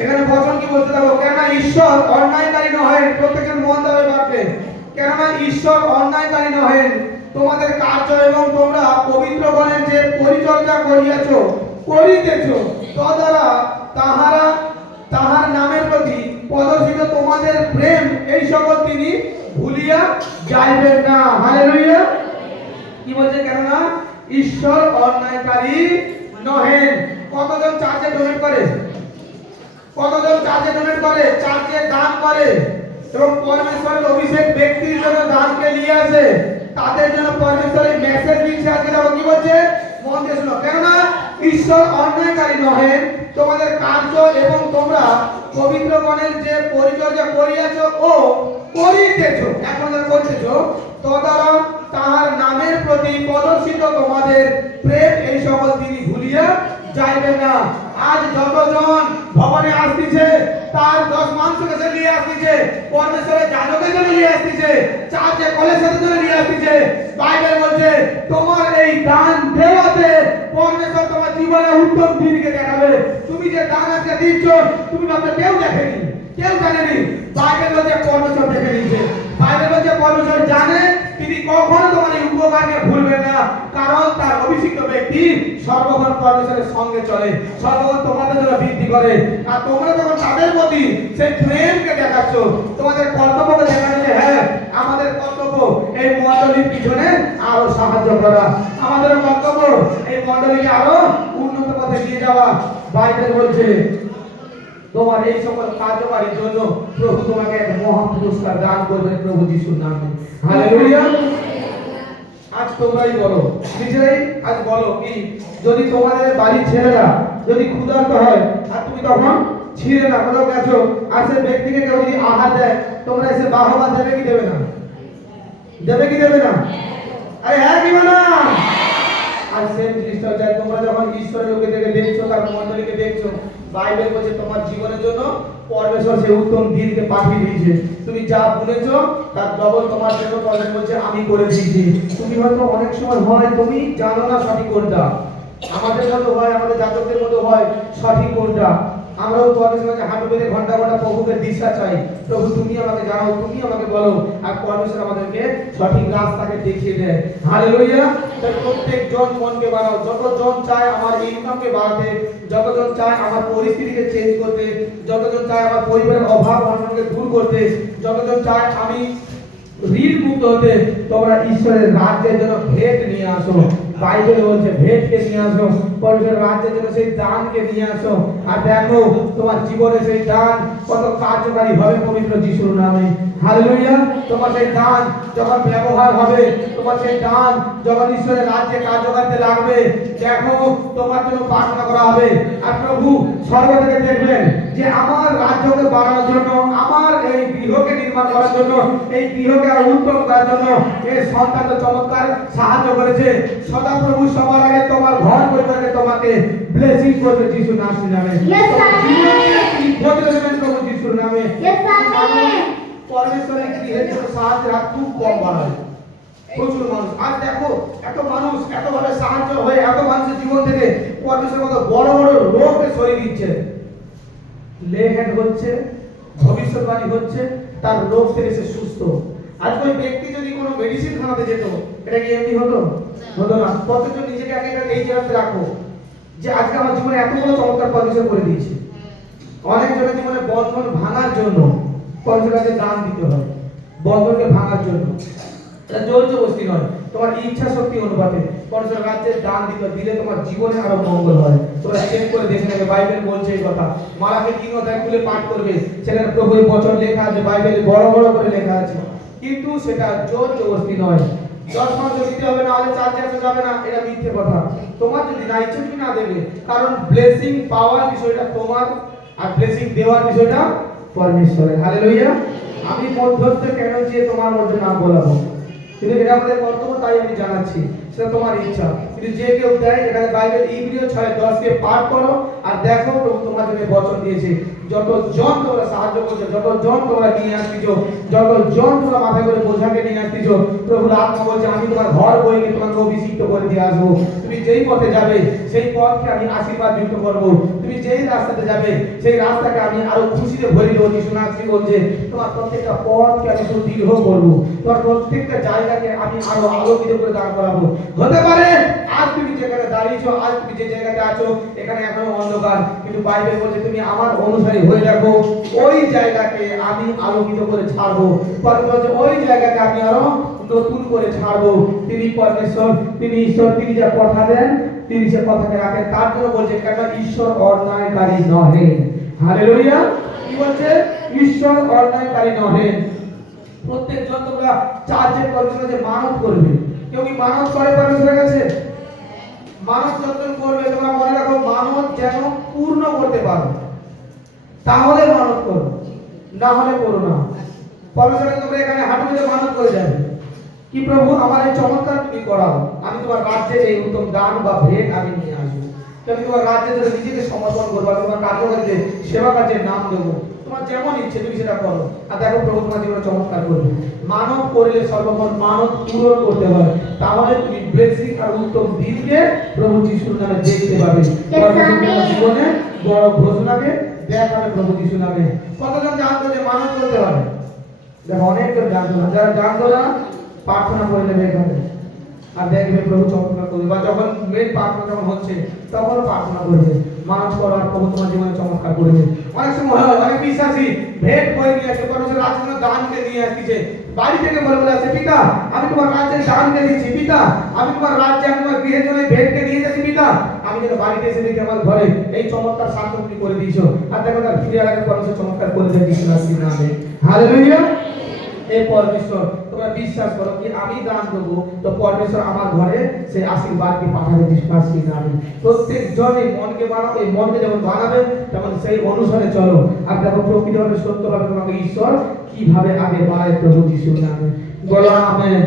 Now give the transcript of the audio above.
এখানে বচন কি বলতে থাকো, কেননা ঈশ্বর অন্যায়কারী নহেন। প্রত্যেকের মন দেবে পারবে, কেননা ঈশ্বর অন্যায়কারী নহেন। তোমাদের কার্য এবং তোমরা পবিত্রগণের যে পরিচর্যা করিয়াছ করিতেছ, তদ্বারা তাহার নামের প্রতি প্রদর্শিত তোমাদের প্রেম এই সকল তিনি ভুলিয়া যাইবেন না। হালেলুয়া। কি বলছে, কেননা ঈশ্বর অন্যায়কারী নহেন। কতজন চার্চে ডোনেট করে? কতজন চার্চে ডোনেট করে? চার্চে দান করে এবং পরমেশ্বরের অভিষেক ব্যক্তির জন্য দানকে নিয়ে আসে। তাদের জন্য পরমেশ্বরের মেসেজ দিচ্ছে। আজকে দেখো কি বলছে, মন দিয়ে শুনো, কেননা ঈশ্বর অন্যায়কারী নহেন। তোমাদের কার্য এবং তোমরা পবিত্রগণের যে পরিচর্যা করিয়াছ ও করিতেছ, এখন করতেছ, তদ্বারা তাহার নামের প্রতি প্রদর্শিত তোমাদের প্রেম এই সকল তিনি ভুলিয়া যাইবেন না। আজ যতজন ভবনে আসতেছে তার 10 মানুষকে সে নিয়ে আসতেছে, পরমেশ্বরের যাজকের জন্য নিয়ে আসতেছে, চার্চে কলেজের জন্য নিয়ে আসতেছে। বাইবেল বলছে তোমার এই দান দেওয়াতে পরমেশ্বর তোমার জীবনে উত্তম দিনকে দেখাবে। তুমি যে দান আজকে দিচ্ছ, তুমি ভাববে কেউ দেখেনি, কেউ জানেনি। বাইবেল বলছে পরমেশ্বর দেখে নিয়েছে। বাইবেল বলছে পরমেশ্বর জানে, তিনি কখনো তোমার এই উপকারকে ভুলবেন না, কারণ তার অভিষিক্ত ব্যক্তি সর্বক্ষণ পরমেশ্বরের সঙ্গে চলে, সর্বক্ষণ তোমাদের জন্য বৃদ্ধি করে। আর তোমরা যখন তাদের প্রতি সেই প্রেমকে দেখাচ্ছ, তোমাদের কর্তব্যকে দেখাচ্ছে, হ্যাঁ আমাদের কর্তব্য এই মণ্ডলীর পিছনে আরো সাহায্য করা, আমাদের কর্তব্য এই মণ্ডলীকে আরো উন্নত পথে নিয়ে যাওয়া। বাইবেল বলছে তোমার এই সকল কার্যকারীর জন্য প্রভু তোমাকে এক মহা পুরস্কার দান করবেন প্রভু যিশুর নামে। হালেলুয়া। আজ তোমরাই বলো, নিজেরাই আজ বলো কি, যদি তোমাদের বাড়ির ছেলেরা যদি ক্ষুধার্ত হয় আর তুমি তখন ছিঁড়ে না কোথাও গেছো, আর সে ব্যক্তিকে কেউ যদি আহার দেয়, তোমরা এসে বাহবা দেবে কি দেবে না? দেবে কি দেবে না? আরে হ্যাঁ কি না? আর সেম জিনিসটা হচ্ছে, তোমরা যখন ঈশ্বরের লোকেদেরকে দেখছো, তার মণ্ডলীকে দেখছো, বাইবেল বলছে তোমার জীবনের জন্য পরমেশ্বর সে উত্তম দিনকে পাঠিয়ে দিয়েছে। তুমি যা বুনেছো তার ডবল তোমার জন্য পরমেশ্বর বলছে আমি করে দিয়েছি। তুমি হয়তো অনেক সময় হয় তুমি জানো না সঠিক কোনটা, আমাদের মতো হয়, আমাদের যাজকদের মতো হয় সঠিক কোনটা। আমরাও পরমেশ্বরের কাছে হাঁটু বেঁধে ঘন্টা ঘন্টা প্রভুকে দিশা চাই, প্রভু তুমি আমাকে জানাও, তুমি আমাকে বলো, আর পরমেশ্বর আমাদেরকে সঠিক রাস্তাকে দেখিয়ে দেয়। হালেলুয়া। তাই প্রত্যেকজন মনকে বাড়াও, যতজন চায় আমার ইনকামকে বাড়াতে, যতজন চায় আমার পরিস্থিতিকে চেঞ্জ করতে, যতজন চায় আমার পরিবারের অভাব অনটনকে দূর করতে, যতজন চায় আমি ঋণ মুক্ত হতে, তোমরা ঈশ্বরের রাজ্যের জন্য ভেট নিয়ে আসো। বাইবেল বলছে ভেটকে নিয়ে আসো, পরমেশ্বরের রাজ্যের জন্য সেই দানকে নিয়ে আসো। আর দেখো তোমার জীবনে সেই দান কত কার্যকারী হবে পবিত্র যিশুর নামে। হালেলুয়া। তোমার সেই দান যখন ব্যবহার হবে, তোমার সেই দান যখন ঈশ্বরের রাজ্যে কার্যকারিতে লাগবে, দেখো তোমার জন্য প্রার্থনা করা হবে। আর প্রভু স্বর্গ থেকে দেখবেন যে আমার রাজ্যকে বাড়ানোর জন্য, আমার এই গৃহকে নির্মাণ করার জন্য, এই গৃহকে আরো উত্তম করার জন্য এই সন্তান চমৎকার সাহায্য করেছে। সদা প্রভু সবার আগে তোমার ঘর পরিবারকে তোমাকে ব্লেসিং করবে যিশুর নামে। প্রভু যিশুর নামে। পরমেশ্বরের গৃহের জন্য সাহায্যের হাত খুব কম বাড়ায়, প্রচুর মানুষ। আজ দেখো এত মানুষ এতভাবে সাহায্য হয়ে এত মানুষের জীবন থেকে পরমেশ্বর কত বড় বড় রোগকে সরিয়ে দিচ্ছে। লে হ্যান্ড হচ্ছে, ভবিষ্যৎবাণী হচ্ছে, তার রোগ থেকে সে সুস্থ। আজ ওই ব্যক্তি যদি কোনো মেডিসিন খাওয়াতে যেত, এটা কি এমনি হতো? হতো না। কতজন নিজেকে আগে এই জায়গাতে রাখো যে আজকে আমার জীবনে এত বড় চমৎকার পরমেশ্বর করে দিয়েছে। অনেকজনের জীবনে বন্ধন ভাঙার জন্য পরমেশ্বরের কাছে দান দিতে হয়, বন্ধনকে ভাঙার জন্য। এটা জোর জবরদস্তি নয়, তোমার ইচ্ছা শক্তি অনুপাতে পরমেশ্বরের রাজ্যে দান দিলে তোমার জীবনে আরো মঙ্গল হয়। তোমরা চেক করে দেখে নেবে, বাইবেল বলছে এই কথা। মালাকে 3 অধ্যায় খুলে পাঠ করবে, সেখানে প্রভুর বচন লেখা আছে, বাইবেলে বড় বড় করে লেখা আছে। কিন্তু সেটা জোর জবরদস্তি নয়। 10 মাস দিতে হবে, না হলে চার্চে আসা যাবে না, এটা মিথ্যে কথা। তোমার যদি না ইচ্ছে তুমি না দেবে, কারণ ব্লেসিং পাওয়ার বিষয়টা তোমার, আর ব্লেসিং দেওয়ার বিষয়টা পরমেশ্বরের। হালেলুয়া। আমি মধ্যস্থ কেন যে তোমার মধ্যে নাম বলাবো, কিন্তু এটা আমাদের কর্তব্য, তাই আমি জানাচ্ছি। সেটা তোমার ইচ্ছা। কিন্তু যে কেউ দেয়, এখানে বাইবেল ইব্রিয় 6:10 কে পাঠ করো আর দেখো প্রভু তোমার জন্য বচন দিয়েছে। যতজন তোমরা সাহায্য করছো, যতজন তোমরা নিয়ে আসছো, যতজন তোমরা মাথায় করে বোঝাকে নিয়ে আসছো, প্রভুর আত্মা বলছে আমি তোমার ঘর বইকে তোমাকে অভিষিক্ত করে দিয়ে আসবো। তুমি যেই পথে যাবে সেই পথকে আমি আশীর্বাদ যুক্ত করবো। তুমি যেই রাস্তাতে যাবে সেই রাস্তাকে আমি আরো খুশিতে ভরে দেবো। যিশুনাথজি বলছে তোমার প্রত্যেকটা পথকে আমি সুদীর্ঘ করবো, তোমার প্রত্যেকটা জায়গাকে আমি আরো আলোকিত করে দাঁড় করাবো। হতে পারে আজ তুমি যেখানে দাঁড়িয়েছো, আজ তুমি যে জায়গাতে আছো এখানে এখনো অন্ধকার, কিন্তু বাইবেল বলছে তুমি আমার অনুসারী হয়ে দেখো, ওই জায়গাকে আমি আলোকিত করে ছাড়বো। পরে বলছে ওই জায়গাকে আমি আরো নতুন করে ছাড়বো। তিনি পরমেশ্বর, তিনি ঈশ্বর, তিনি যা কথা দেন তিনি সে কথাকে রাখেন। তার জন্য বলছে কেন ঈশ্বর অন্যায়কারী নহে। হালেলুয়া। কি বলছে? ঈশ্বর অন্যায়কারী নহে। প্রত্যেকজন তোমরা চার্চের পরমেশ্বরের যে মানত করবে, কেউ কি মানত করে পরমেশ্বরের কাছে? মানত যখন করবে তোমরা মনে রাখো মানত যেন পূর্ণ করতে পারো, তাহলে মানত করো, না হলে করো না। পরমেশ্বরের তোমরা এখানে হাঁটু পেতে মানত করে যাবে কি প্রভু আমার এই চমৎকার তুমি করাও, আমি তোমার রাজ্যে এই উত্তম দান বা ভেট আমি নিয়ে আসবো। আমি তোমার রাজ্যে ধরে নিজেকে সমর্পণ করবো, তোমার কার্যকারীতে সেবা কাজের নাম দেবো। তোমার যেমন ইচ্ছে তুমি সেটা করো, আর দেখো প্রভু তোমার জীবনে চমৎকার করবে। মানব করলে সর্বক্ষণ মানব পূরণ করতে হয়, তাহলে তুমি ব্লেসিং আর উত্তম দিনকে প্রভু যিশুর নামে দেখতে পাবে। জীবনে বড় ঘোষণাকে দেখাবে প্রভু যিশুর নামে। কতজন জানতো যে মানব করতে হবে? দেখো অনেকজন জানতো না, যারা জানতো না প্রার্থনা করে নেবে এখানে আর দেখবে প্রভু চমৎকার করবে। বা যখন মেন প্রার্থনা যখন হচ্ছে তখন প্রার্থনা করবে, মানব করার প্রভু তোমার জীবনে চমৎকার করবে। অনেক সময় হয় অনেক বিশ্বাসী ভেট করে নিয়ে আসছে, পরমেশ্বর রাজ্যের দানকে নিয়ে আসছে, বাড়ি থেকে বলে আসছে পিতা আমি তোমার রাজ্যের দানকে দিচ্ছি, পিতা আমি তোমার রাজ্যে আমি তোমার গৃহের জন্য ভেটকে নিয়ে যাচ্ছি, পিতা আমি যেন বাড়িতে এসে দেখি আমার ঘরে এই চমৎকার সার্থক তুমি করে দিয়েছো। আর দেখো তার ফিরে আগে পরমেশ্বর চমৎকার করে দেয় যিশুর নামে। হালেলুয়া। এই পরমেশ্বর তোমরা বিশ্বাস করো কি আমি দান দেবো তো পরমেশ্বর আমার ঘরে সেই আশীর্বাদকে পাঠাবে যিশুর নামে। প্রত্যেক জনই মনকে বানাবে, এই মনকে যেমন বানাবে তেমন সেই অনুসারে চলো। আর দেখো প্রকৃতভাবে সত্যভাবে তোমাকে ঈশ্বর কিভাবে আগে বাড়ায় প্রভু যিশুর নামে। বলো আমেন।